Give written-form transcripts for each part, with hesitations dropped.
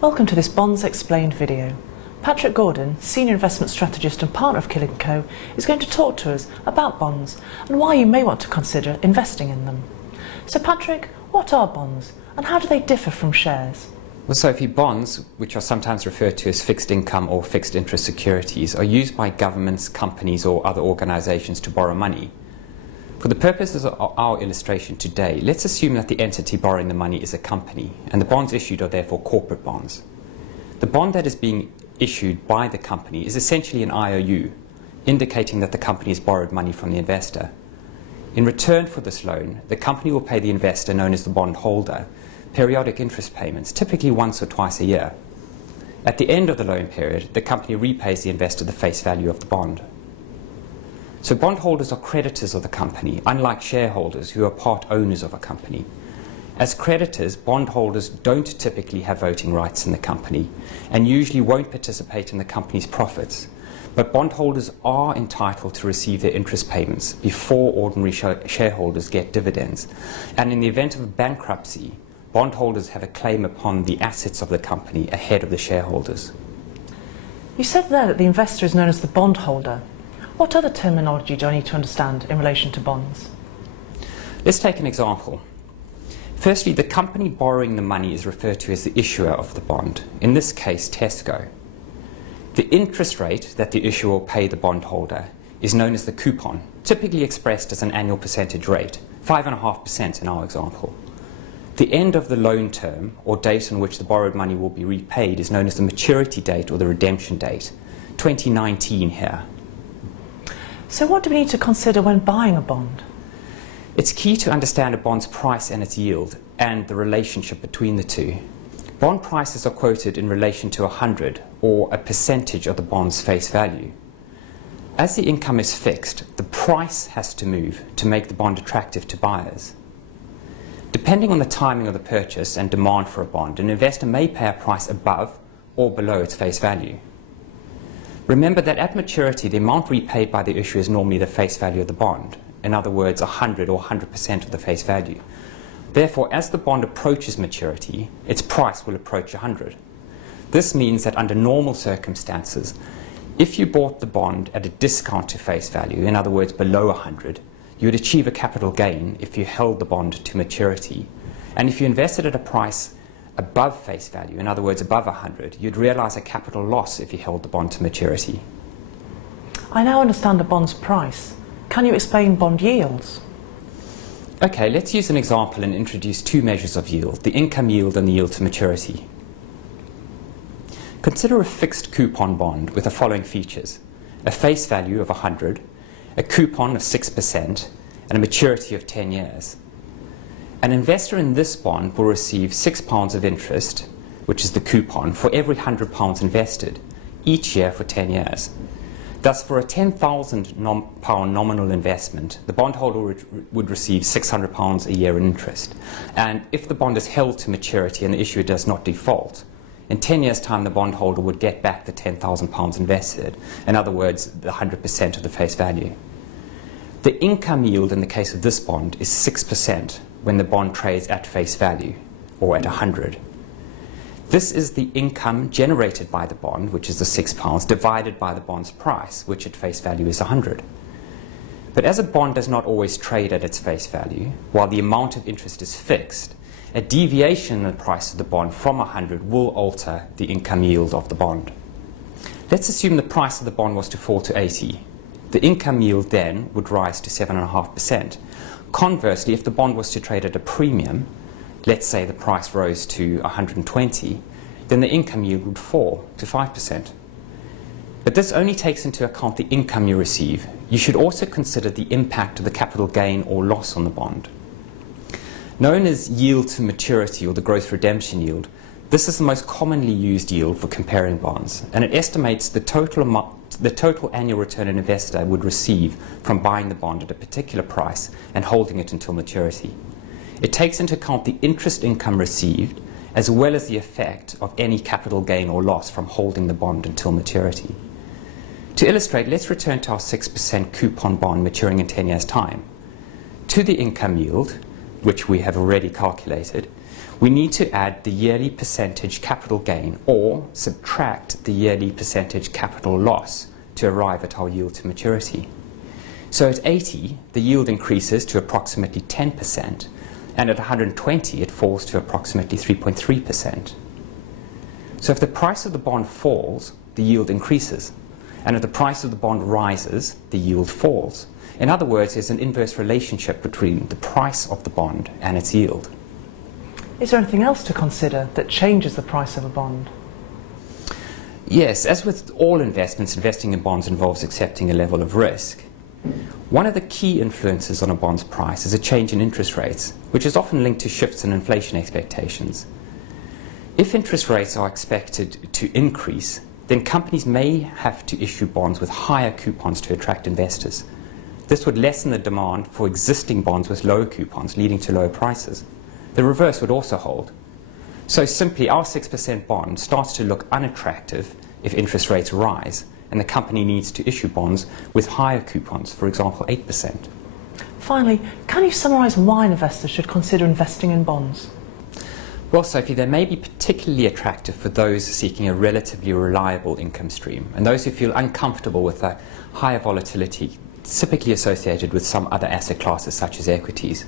Welcome to this Bonds Explained video. Patrick Gordon, Senior Investment Strategist and Partner of Killing & Co, is going to talk to us about bonds and why you may want to consider investing in them. So Patrick, what are bonds and how do they differ from shares? Well, Sophie, bonds, which are sometimes referred to as fixed income or fixed interest securities, are used by governments, companies or other organisations to borrow money. For the purposes of our illustration today, let's assume that the entity borrowing the money is a company, and the bonds issued are therefore corporate bonds. The bond that is being issued by the company is essentially an IOU, indicating that the company has borrowed money from the investor. In return for this loan, the company will pay the investor, known as the bondholder, periodic interest payments, typically once or twice a year. At the end of the loan period, the company repays the investor the face value of the bond. So bondholders are creditors of the company, unlike shareholders who are part owners of a company. As creditors, bondholders don't typically have voting rights in the company and usually won't participate in the company's profits. But bondholders are entitled to receive their interest payments before ordinary shareholders get dividends. And in the event of bankruptcy, bondholders have a claim upon the assets of the company ahead of the shareholders. You said there that the investor is known as the bondholder. What other terminology do I need to understand in relation to bonds? Let's take an example. Firstly, the company borrowing the money is referred to as the issuer of the bond, in this case Tesco. The interest rate that the issuer will pay the bondholder is known as the coupon, typically expressed as an annual percentage rate, 5.5% in our example. The end of the loan term, or date on which the borrowed money will be repaid, is known as the maturity date or the redemption date, 2019 here. So what do we need to consider when buying a bond? It's key to understand a bond's price and its yield, and the relationship between the two. Bond prices are quoted in relation to 100, or a percentage of the bond's face value. As the income is fixed, the price has to move to make the bond attractive to buyers. Depending on the timing of the purchase and demand for a bond, an investor may pay a price above or below its face value. Remember that at maturity, the amount repaid by the issuer is normally the face value of the bond. In other words, 100 or 100% of the face value. Therefore, as the bond approaches maturity, its price will approach 100. This means that under normal circumstances, if you bought the bond at a discount to face value, in other words, below 100, you would achieve a capital gain if you held the bond to maturity. And if you invested at a price above face value, in other words, above 100, you'd realize a capital loss if you held the bond to maturity. I now understand the bond's price. Can you explain bond yields? Okay, let's use an example and introduce two measures of yield, the income yield and the yield to maturity. Consider a fixed coupon bond with the following features: a face value of 100, a coupon of 6%, and a maturity of 10 years. An investor in this bond will receive £6 of interest, which is the coupon, for every £100 invested, each year for 10 years. Thus, for a £10,000 nominal investment, the bondholder would receive £600 a year in interest. And if the bond is held to maturity and the issuer does not default, in 10 years' time the bondholder would get back the £10,000 invested, in other words, the 100% of the face value. The income yield in the case of this bond is 6% when the bond trades at face value, or at 100. This is the income generated by the bond, which is the £6, divided by the bond's price, which at face value is 100. But as a bond does not always trade at its face value, while the amount of interest is fixed, a deviation in the price of the bond from 100 will alter the income yield of the bond. Let's assume the price of the bond was to fall to 80. The income yield then would rise to 7.5%. Conversely, if the bond was to trade at a premium, let's say the price rose to 120, then the income yield would fall to 5%. But this only takes into account the income you receive. You should also consider the impact of the capital gain or loss on the bond. Known as yield to maturity or the gross redemption yield, this is the most commonly used yield for comparing bonds, and it estimates the total annual return an investor would receive from buying the bond at a particular price and holding it until maturity. It takes into account the interest income received as well as the effect of any capital gain or loss from holding the bond until maturity. To illustrate, let's return to our 6% coupon bond maturing in 10 years' time. To the income yield, which we have already calculated, we need to add the yearly percentage capital gain or subtract the yearly percentage capital loss to arrive at our yield to maturity. So at 80, the yield increases to approximately 10%, and at 120, it falls to approximately 3.3%. So if the price of the bond falls, the yield increases, and if the price of the bond rises, the yield falls. In other words, there's an inverse relationship between the price of the bond and its yield. Is there anything else to consider that changes the price of a bond? Yes, as with all investments, investing in bonds involves accepting a level of risk. One of the key influences on a bond's price is a change in interest rates, which is often linked to shifts in inflation expectations. If interest rates are expected to increase, then companies may have to issue bonds with higher coupons to attract investors. This would lessen the demand for existing bonds with lower coupons, leading to lower prices. The reverse would also hold. So simply, our 6% bond starts to look unattractive if interest rates rise, and the company needs to issue bonds with higher coupons, for example 8%. Finally, can you summarise why investors should consider investing in bonds? Well, Sophie, they may be particularly attractive for those seeking a relatively reliable income stream, and those who feel uncomfortable with the higher volatility typically associated with some other asset classes such as equities.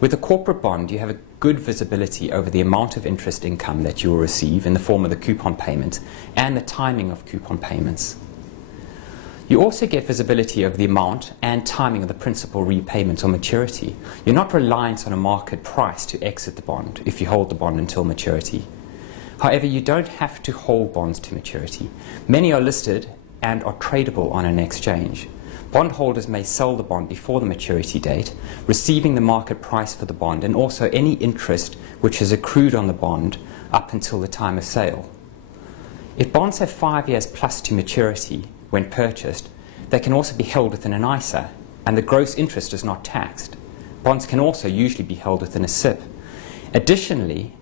With a corporate bond, you have a good visibility over the amount of interest income that you will receive in the form of the coupon payment and the timing of coupon payments. You also get visibility over the amount and timing of the principal repayment or maturity. You're not reliant on a market price to exit the bond if you hold the bond until maturity. However, you don't have to hold bonds to maturity. Many are listed and are tradable on an exchange. Bondholders may sell the bond before the maturity date, receiving the market price for the bond and also any interest which has accrued on the bond up until the time of sale. If bonds have 5 years plus to maturity when purchased, they can also be held within an ISA, and the gross interest is not taxed. Bonds can also usually be held within a SIPP. Additionally,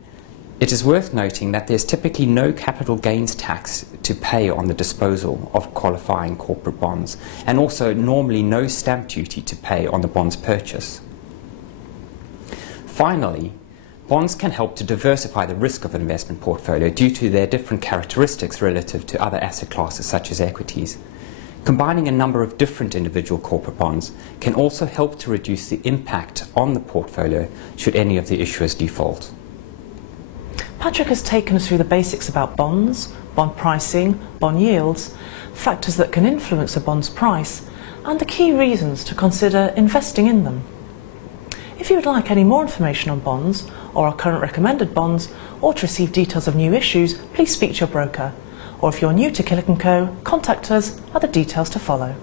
it is worth noting that there's typically no capital gains tax to pay on the disposal of qualifying corporate bonds, and also normally no stamp duty to pay on the bond's purchase. Finally, bonds can help to diversify the risk of an investment portfolio due to their different characteristics relative to other asset classes such as equities. Combining a number of different individual corporate bonds can also help to reduce the impact on the portfolio should any of the issuers default. Patrick has taken us through the basics about bonds, bond pricing, bond yields, factors that can influence a bond's price, and the key reasons to consider investing in them. If you would like any more information on bonds, or our current recommended bonds, or to receive details of new issues, please speak to your broker. Or if you're new to Killick & Co, contact us, other details to follow.